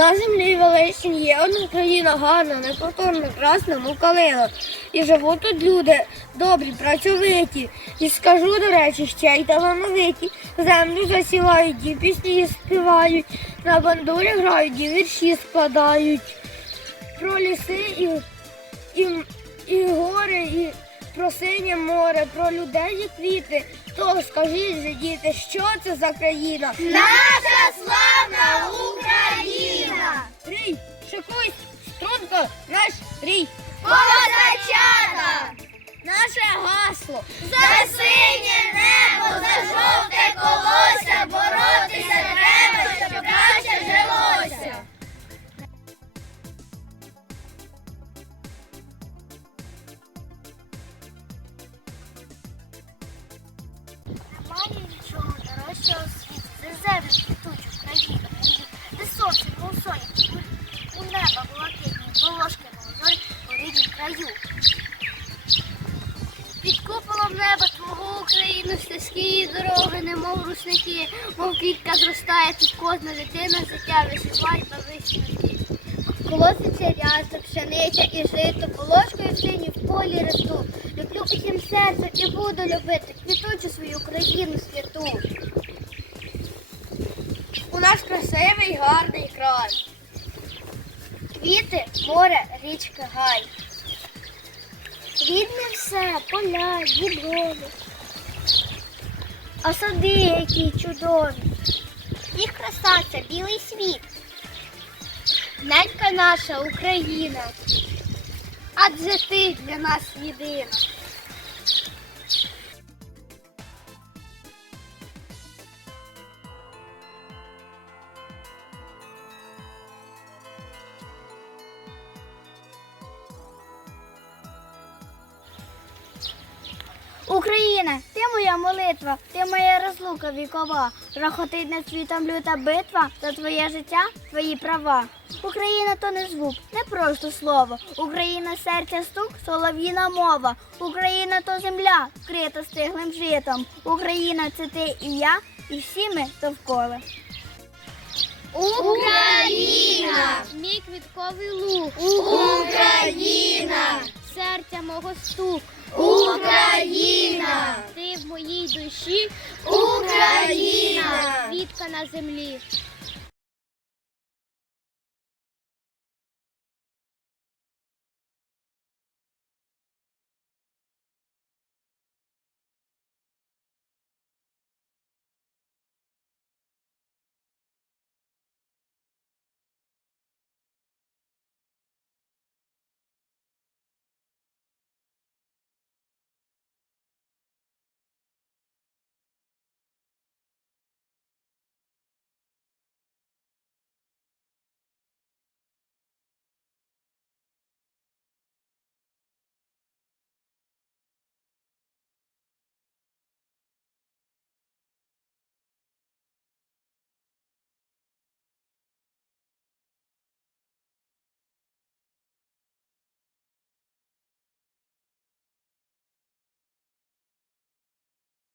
На землі величній є одна країна гарна, неповторна, красна, мукалина. І живуть тут люди добрі, працьовиті. І скажу, до речі, ще й талановиті. Землю засівають, і пісні співають, на бандурі грають, і вірші складають. Про ліси і, і, і гори, і про синє море, про людей і квіти. То скажіть же, діти, що це за країна? Наша славна Україна! Немає нічого дорожчого у світі, де землю квітучу країну мою, де сонце, мов сонячне, у неба блакитні, волошки молодорі у ріднім краю. Під куполом неба твого Україну стежки дороги, немов рушники, мов квітка зростає, тут кожна дитина життя вишиває та вишивки. Колоситься рясно, пшениця і жито, полошкою сині в полі росту. Люблю усім серцем і буду любити квітучу свою країну святу. У нас красивий гарний край. Квіти, море, річка, гай. Рідне все, поля, діброви. А сади, які чудові. Їх краса це білий світ. Ненька наша Україна. Адже ти для нас єдина. Україна, ти моя молитва, ти моя розлука вікова. Рахотить над світом люта битва за твоє життя, твої права. Україна то не звук, не просто слово. Україна серця стук, солов'їна мова. Україна то земля, вкрита стиглим житом. Україна це ти і я, і всі ми довкола. Україна! Мій квітковий луг. Україна! Серця мого стук. Україна! Ти в моїй душі. Україна! Квітка на землі.